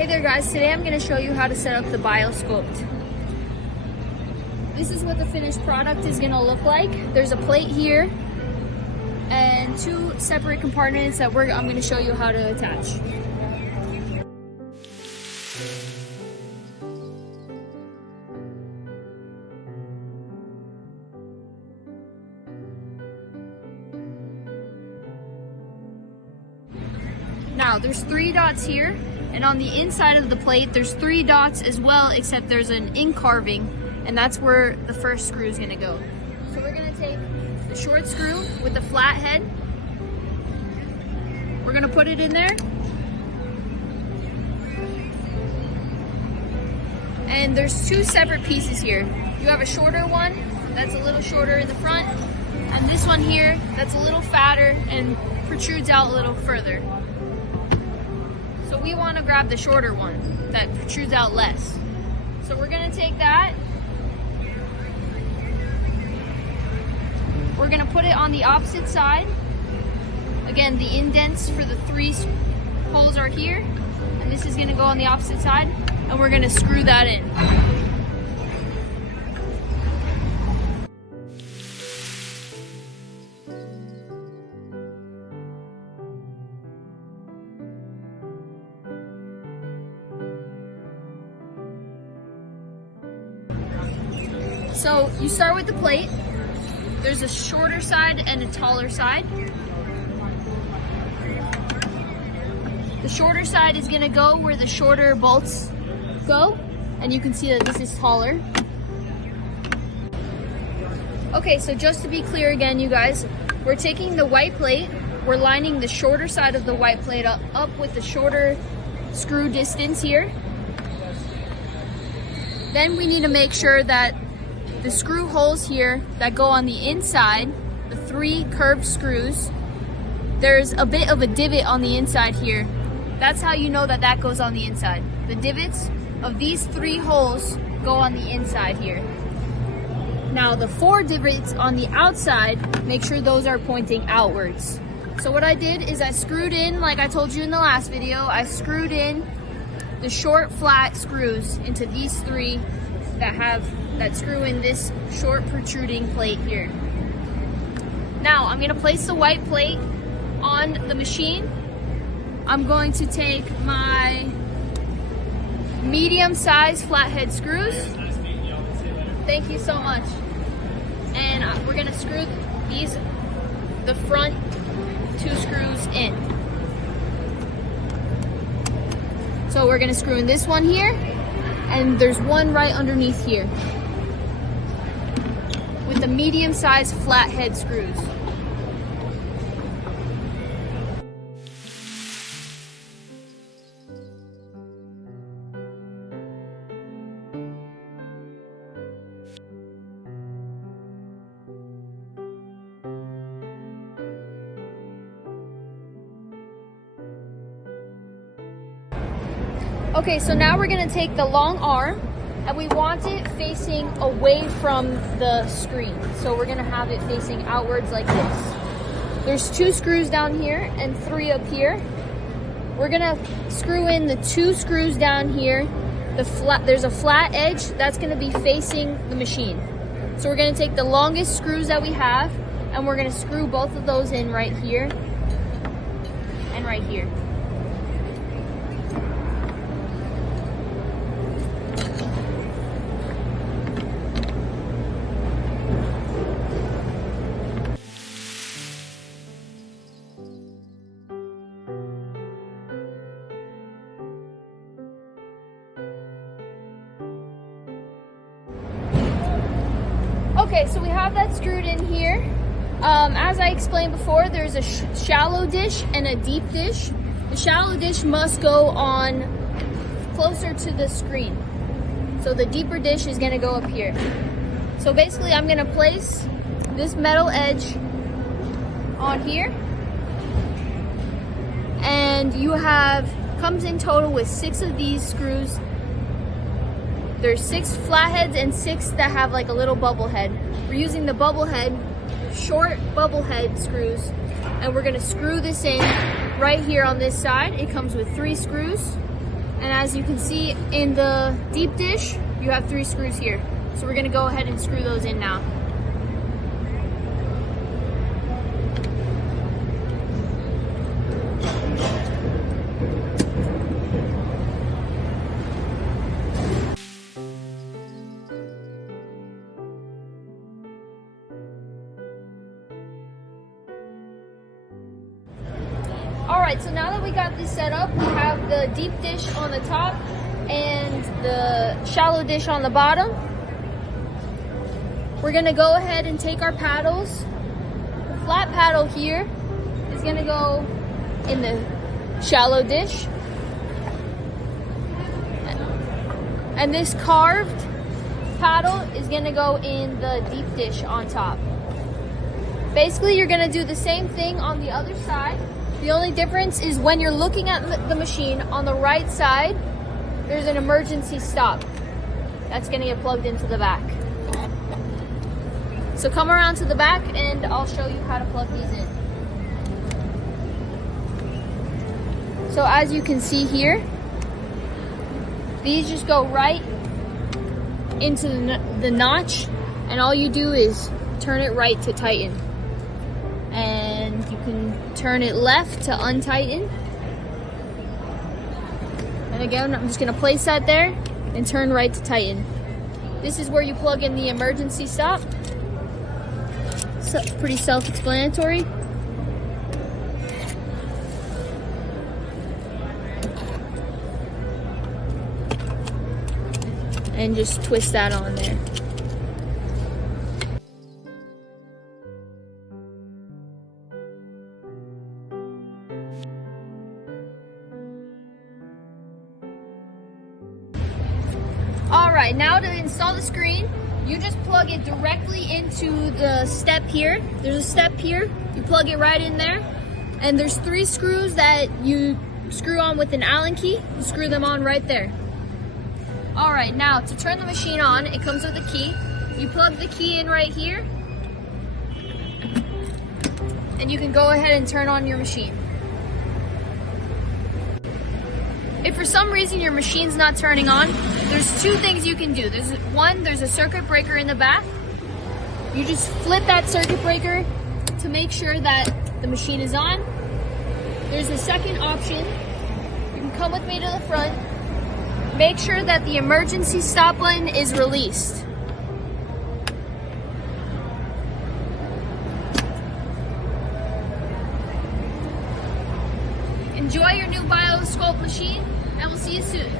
Hey there guys, today I'm going to show you how to set up the BioSculpt. This is what the finished product is going to look like. There's a plate here and two separate compartments that I'm going to show you how to attach. Now there's 3 dots here, and on the inside of the plate there's 3 dots as well, except there's an ink carving, and that's where the first screw is going to go. So we're going to take the short screw with the flat head, we're going to put it in there, and there's 2 separate pieces here. You have a shorter one that's a little shorter in the front, and this one here that's a little fatter and protrudes out a little further. So we want to grab the shorter one that protrudes out less. So we're going to take that. We're going to put it on the opposite side. Again, the indents for the 3 holes are here, and this is going to go on the opposite side, and we're going to screw that in. So you start with the plate. There's a shorter side and a taller side. The shorter side is going to go where the shorter bolts go, and you can see that this is taller. Okay, so just to be clear again, you guys, we're taking the white plate, we're lining the shorter side of the white plate up with the shorter screw distance here. Then we need to make sure that the screw holes here that go on the inside, the 3 curved screws, there's a bit of a divot on the inside here. That's how you know that that goes on the inside. The divots of these 3 holes go on the inside here. Now the 4 divots on the outside, make sure those are pointing outwards. So what I did is I screwed in, like I told you in the last video, I screwed in the short flat screws into these 3 that screw in this short protruding plate here. Now I'm going to place the white plate on the machine. I'm going to take my medium size flathead screws. Thank you so much. And we're going to screw the front 2 screws in. So we're going to screw in this one here, and there's one right underneath here with the medium-sized flathead screws. Okay, so now we're going to take the long arm, and we want it facing away from the screen. So we're going to have it facing outwards like this. There's 2 screws down here and 3 up here. We're going to screw in the 2 screws down here. There's a flat edge that's going to be facing the machine. So we're going to take the longest screws that we have, and we're going to screw both of those in right here and right here. Okay, so we have that screwed in here. As I explained before, there's a shallow dish and a deep dish. The shallow dish must go on closer to the screen. So the deeper dish is going to go up here. So basically I'm going to place this metal edge on here. And comes in total with 6 of these screws. There's 6 flatheads and 6 that have like a little bubble head. We're using the bubble head, short bubble head screws, and we're gonna screw this in right here on this side. It comes with 3 screws. And as you can see in the deep dish, you have 3 screws here. So we're gonna go ahead and screw those in now. Alright, so now that we got this set up, we have the deep dish on the top and the shallow dish on the bottom. We're gonna go ahead and take our paddles. The flat paddle here is gonna go in the shallow dish. And this carved paddle is gonna go in the deep dish on top. Basically, you're gonna do the same thing on the other side. The only difference is when you're looking at the machine, on the right side, there's an emergency stop. That's gonna get plugged into the back. So come around to the back and I'll show you how to plug these in. So as you can see here, these just go right into the notch, and all you do is turn it right to tighten. And you can turn it left to untighten. And again, I'm just gonna place that there and turn right to tighten. This is where you plug in the emergency stop. So, pretty self-explanatory. And just twist that on there. Alright, now to install the screen, you just plug it directly into the step here. There's a step here, you plug it right in there, and there's 3 screws that you screw on with an Allen key. You screw them on right there. Alright, now to turn the machine on, it comes with a key. You plug the key in right here, and you can go ahead and turn on your machine. If for some reason your machine's not turning on, there's 2 things you can do. There's a circuit breaker in the back. You just flip that circuit breaker to make sure that the machine is on. There's a second option. You can come with me to the front. Make sure that the emergency stop button is released. Enjoy your new BioSculpt machine, and we'll see you soon.